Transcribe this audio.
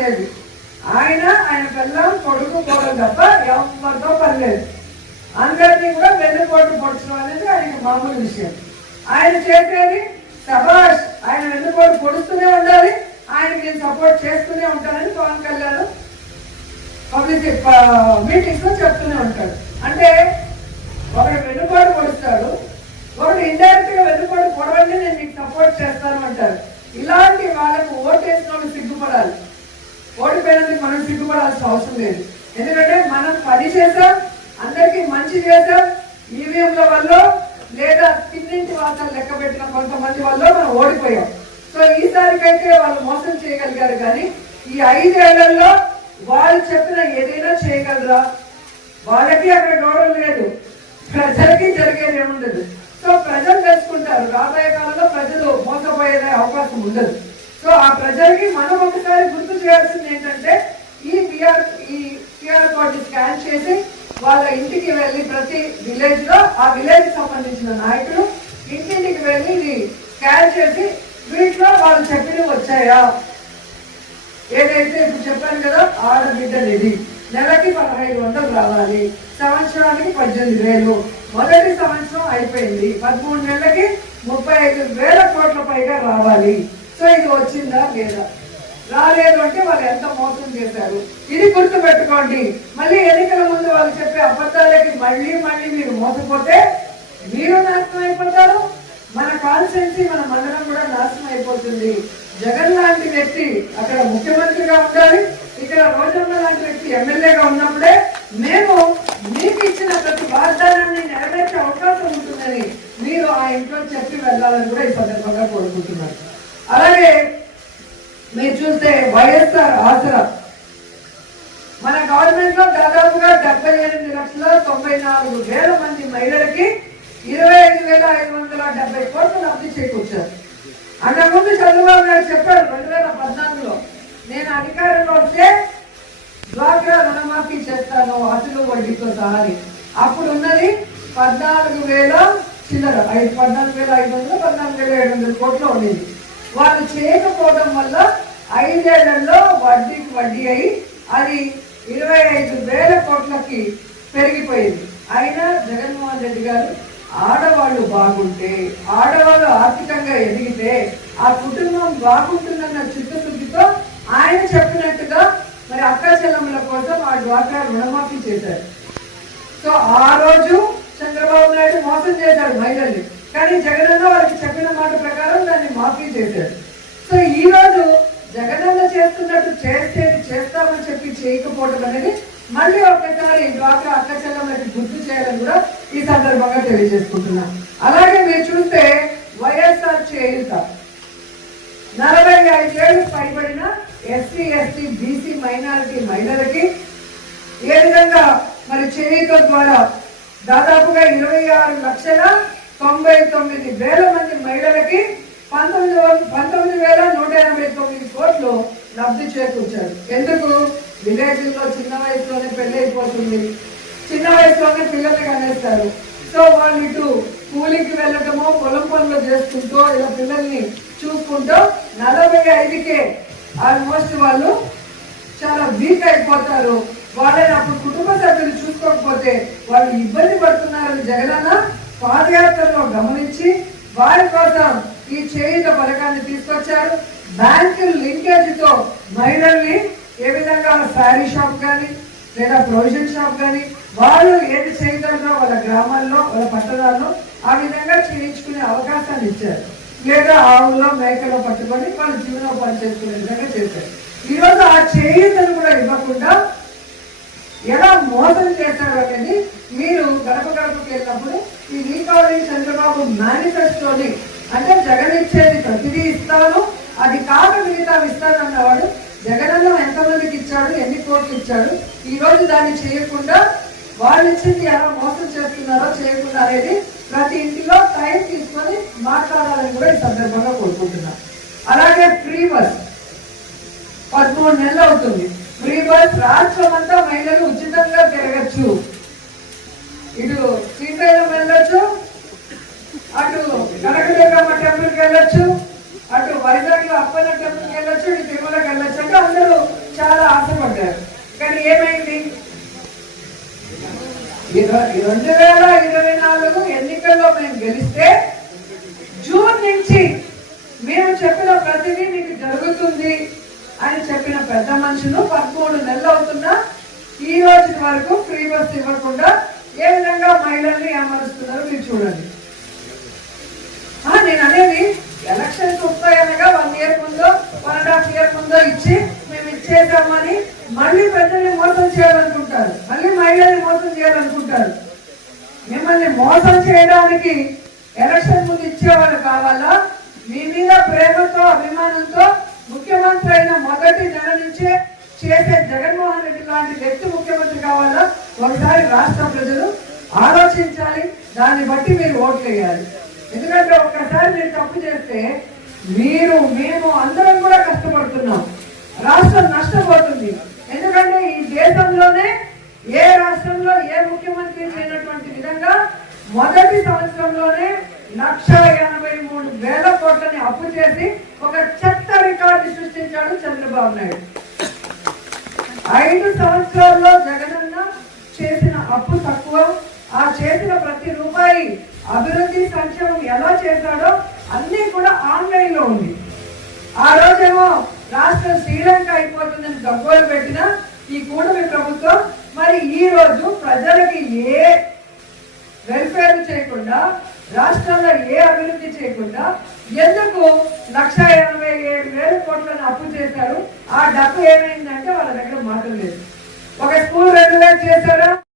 లేదు ఆయన ఆయన పిల్లం కొడుకు కోడలు తప్ప ఎవరితో పర్లేదు. అందరినీ కూడా వెన్నుపోటు పొడచడం అనేది ఆయనకి మామూలు విషయం. ఆయన చేసేది సభాష్ ఆయన వెన్నుపోటు పొడుస్తూనే ఉండాలి. ఆయన నేను సపోర్ట్ చేస్తూనే ఉంటానని పవన్ కళ్యాణ్ పబ్లిక్ మీటింగ్స్లో చెప్తూనే ఉంటాడు. అంటే ఒకడు వెన్నుపాటు పొడుస్తాడు ఒకడు ఇండైరెక్ట్గా వెన్నుపాటు పొడవండి నేను మీకు సపోర్ట్ చేస్తాను అంటారు. ఇలాంటి వాళ్ళకు ఓటేసిన వాళ్ళు సిగ్గుపడాలి. ఓడిపోయినందుకు మనం సిగ్గుపడాల్సిన అవసరం లేదు. ఎందుకంటే మనం పని చేసాం అందరికీ మంచి చేసాం ఈవీఎంల వల్ల లేదా తిన్నింటి వాసాలు లెక్క పెట్టిన కొంతమంది వల్ల మనం ఓడిపోయాం. సో ఈసారికైతే వాళ్ళు మోసం చేయగలిగారు కానీ ఈ ఐదేళ్ళలో వాళ్ళు చెప్పిన ఏదైనా చేయగలరా? వాళ్ళకి అక్కడ గౌరవం లేదు. ప్రజలకి జరిగేది ఏముండదు. సో ప్రజలు తెలుసుకుంటారు. రాబోయే కాలంలో ప్రజలు మోసపోయే అవకాశం ఉండదు. సో ఆ ప్రజలకి మనం ఒకసారి గుర్తు చేయాల్సింది ఏంటంటే ఈ పిఆర్ ఈ పిఆర్ కోడ్ స్కాన్ చేసి వాళ్ళ ఇంటికి వెళ్ళి ప్రతి విలేజ్లో ఆ విలేజ్ సంబంధించిన నాయకులు ఇంటింటికి వెళ్ళి ఇది స్కాన్ చేసి వీటిలో వాళ్ళు చెప్పినవి వచ్చాయా? ఏదైతే ఇప్పుడు చెప్పాను కదా ఆడబిడ్డలు ఇది నెలకి పదహైదు వందలు రావాలి. సంవత్సరానికి పద్దెనిమిది వేలు. మొదటి సంవత్సరం అయిపోయింది. పదమూడు నెలలకి ముప్పై ఐదు వేల కోట్ల పైగా రావాలి. సో ఇది వచ్చిందా లేదా? రాలేదు అంటే వాళ్ళు ఎంత మోసం చేశారు? ఇది గుర్తు పెట్టుకోండి మళ్ళీ ఎన్నికల ముందు వాళ్ళు చెప్పే అబద్ధాలకి మళ్ళీ మళ్ళీ మీరు మోసపోతే మీరు నాశనం అయిపోతారు. మన కాన్స్టెన్సీ మన మండలం కూడా నాశనం అయిపోతుంది. జగన్ లాంటి వ్యక్తి అక్కడ ముఖ్యమంత్రిగా ఉండాలి. ఇక్కడ రోజమ్మ లాంటి వ్యక్తి ఎమ్మెల్యేగా ఉన్నప్పుడే మేము మీకు ఇచ్చిన ప్రతి వాగ్దానాన్ని నెరవేర్చే అవకాశం ఉంటుందని మీరు ఆ ఇంట్లో చెప్పి వెళ్ళాలని కూడా ఈ సందర్భంగా కోరుకుంటున్నారు అలాగే మీరు చూస్తే వైఎస్ఆర్ ఆసరా. మన గవర్నమెంట్లో దాదాపుగా డెబ్బై ఎనిమిది లక్షల తొంభై నాలుగు వేల మంది మహిళలకి ఇరవై ఐదు వేల ఐదు వందల డెబ్బై కోట్లు లబ్ధి చేకూర్చారు. అంతకుముందు చంద్రబాబు నాయుడు చెప్పారు రెండు వేల పద్నాలుగులో నేను అధికారంలో వస్తే డ్వాక్రా రుణమాఫీ చేస్తాను అసలు వడ్డీతో సహాని అప్పుడు ఉన్నది పద్నాలుగు వేల చిల్లర ఐదు పద్నాలుగు వేల ఐదు వందలు పద్నాలుగు వేల ఏడు వందల కోట్లు ఉండేది. వాళ్ళు చేయకపోవడం వల్ల ఐదేళ్ళలో వడ్డీకి వడ్డీ అయి అది ఇరవై ఐదు వేల కోట్లకి పెరిగిపోయింది. అయినా జగన్మోహన్ రెడ్డి గారు ఆడవాళ్ళు బాగుంటే ఆడవాళ్ళు ఆర్థికంగా ఎదిగితే ఆ కుటుంబం బాగుంటుందన్న చిత్తశుద్ధితో ఆయన చెప్పినట్టుగా మరి అక్క చెల్లెముల కోసం ఆ డ్వాక్రా రుణమాఫీ చేశారు. సో ఆ రోజు చంద్రబాబు నాయుడు మోసం చేశాడు మహిళల్ని. కానీ జగనన్న వారికి చెప్పిన మాట ప్రకారం దాన్ని మాఫీ చేశాడు. సో ఈ రోజు జగనన్న చేస్తున్నట్టు చేస్తే చేస్తామని చెప్పి చేయకపోవడం అనేది మళ్ళీ ఒకసారి డ్వాక్రా అక్క చెల్లెమ్మలకి గుర్తు చేయాలని కూడా ఈ సందర్భంగా తెలియజేసుకుంటున్నా. అలాగే మీరు చూస్తే వైఎస్ఆర్ చేయుత. నలభై ఐదేళ్ళు పైబడిన ఎస్సీ ఎస్టీ బీసీ మైనారిటీ మహిళలకి ఏ విధంగా మరి చేయుత ద్వారా దాదాపుగా ఇరవై ఆరు లక్షల తొంభై తొమ్మిది వేల మంది మహిళలకి పంతొమ్మిది పంతొమ్మిది వేల నూట ఎనభై తొమ్మిది కోట్లు లబ్ధి చేకూర్చారు. ఎందుకు? విలేజ్లో చిన్న వయసులోనే పెళ్ళి అయిపోతుంది చిన్న వయసులోనే పిల్లలు కనేస్తారు. సో వాళ్ళు ఇటు కూలికి వెళ్ళటము పొలం పనులు చేసుకుంటూ ఇలా పిల్లల్ని చూసుకుంటూ నలభై ఐదుకే ఆల్మోస్ట్ వాళ్ళు చాలా వీక్ అయిపోతారు. వాళ్ళని అప్పుడు కుటుంబ సభ్యులు చూసుకోకపోతే వాళ్ళు ఇబ్బంది పడుతున్నారని జగనన్న పాదయాత్ర గమనించి వారి కోసం ఈ చేయుత పథకాన్ని తీసుకొచ్చారు. బ్యాంకు లింకేజీతో మహిళల్ని ఏ విధంగా శారీ షాప్ కానీ లేదా ప్రొవిజన్ షాప్ కానీ వాళ్ళు ఏది చేయగలరో వాళ్ళ గ్రామాల్లో వాళ్ళ పట్టణాల్లో ఆ విధంగా చేయించుకునే అవకాశాన్ని ఇచ్చారు. లేదా ఆవులో మేకలో పట్టుకొని వాళ్ళ జీవనోపాధి చేసుకునే విధంగా చేశారు. ఈరోజు ఆ చేయుతను కూడా ఇవ్వకుండా ఎలా మోసం చేశారు అనేది మీరు గడప గడపకి వెళ్ళినప్పుడు ఈ రీకావరీ చంద్రబాబు మేనిఫెస్టోని అంటే జగన్ ఇచ్చేది ప్రతిదీ ఇస్తాను అది కాక మిగతా ఇస్తాను అన్నవాడు జగనన్న ఎంతమందికి ఇచ్చాడు ఎన్ని కోట్లు ఇచ్చాడు ఈరోజు దాన్ని చేయకుండా వాళ్ళు ఇచ్చింది ఎలా మోసం చేస్తున్నారో చేయకుండా అనేది ప్రతి ఇంటిలో టైం తీసుకొని మాట్లాడాలని కూడా ఈ సందర్భంగా కోరుకుంటున్నాను. అలాగే ఫ్రీ బస్ పదమూడు నెలలు అవుతుంది. రాష్ట్రం అంతా మహిళలు ఉచితంగా తిరగచ్చు. ఇటు శ్రీశైలం వెళ్ళొచ్చు అటు నరకదేవమ్మ టెంపుల్కి వెళ్ళొచ్చు అటు వైజాగ్లో అప్పన్న టెంపుల్కి వెళ్ళొచ్చు ఇటు తిరుమలకి వెళ్ళొచ్చు. అంటే అందరూ చాలా ఆశపడ్డారు. కానీ ఏమైంది? రెండు వేల ఇరవై నాలుగు ఎన్నికల్లో మేము గెలిస్తే జూన్ నుంచి మేము చెప్పిన ప్రతిదీ మీకు జరుగుతుంది. అని చెప్పిన పెద్ద మనుషులు పదమూడు నెలలు అవుతున్నా ఈ రోజు వరకు ఫ్రీ బస్ ఇవ్వకుండా ఏ విధంగా మహిళల్ని ఏమరుస్తున్నారో మీరు చూడండి. నేను అనేది ఎలక్షన్స్ వస్తాయనగా వన్ ఇయర్ ముందో వన్ అండ్ హాఫ్ ఇయర్ ముందో ఇచ్చి మేము ఇచ్చేద్దామని మళ్ళీ పెద్దల్ని మోసం చేయాలనుకుంటారు. మళ్ళీ మహిళల్ని మోసం చేయాలనుకుంటారు. మిమ్మల్ని మోసం చేయడానికి ఎలక్షన్ ముందు ఇచ్చేవాళ్ళు కావాలా? మీ మీద ప్రేమతో అభిమానంతో ముఖ్యమంత్రి అయిన మొదటి నెల నుంచే చేసే జగన్మోహన్ రెడ్డి లాంటి వ్యక్తి ముఖ్యమంత్రి కావాలా? ఒకసారి రాష్ట్ర ప్రజలు ఆలోచించాలి. దాన్ని బట్టి మీరు ఓట్లు వేయాలి. ఎందుకంటే ఒక్కసారి మీరు తప్పు చేస్తే మీరు మేము అందరం కూడా కష్టపడుతున్నాం. రాష్ట్రం నష్టపోతుంది. ఎందుకంటే ఈ దేశంలోనే ఏ రాష్ట్రంలో ఏ ముఖ్యమంత్రి చేయనటువంటి విధంగా మొదటి సంవత్సరంలోనే లక్ష ఎనభై మూడు వేల కోట్లని అప్పు చేసి ఒక చెత్త రికార్డు సృష్టించాడు చంద్రబాబు నాయుడు. ఐదు సంవత్సరాల్లో జగనన్న చేసిన అప్పు తక్కువ. ఆ చేసిన ప్రతి రూపాయి అభివృద్ధి సంక్షేమం ఎలా చేశాడో అన్నీ కూడా ఆన్లైన్లో ఉంది. ఆ రోజేమో రాష్ట్రం శ్రీలంక అయిపోతుందని గగ్గోలు పెట్టిన ఈ కూటమి ప్రభుత్వం మరి ఈ రోజు ప్రజలకి ఏ వెల్ఫేర్ చేయకుండా రాష్ట్రంలో ఏ అభివృద్ధి చేయకుండా ఎందుకు లక్ష ఎనభై ఏడు వేల కోట్లను అప్పు చేశారు? ఆ డబ్బు ఏమైందంటే వాళ్ళ దగ్గర మాటలు లేదు. ఒక స్కూల్ రెండు వేలు చేశారా?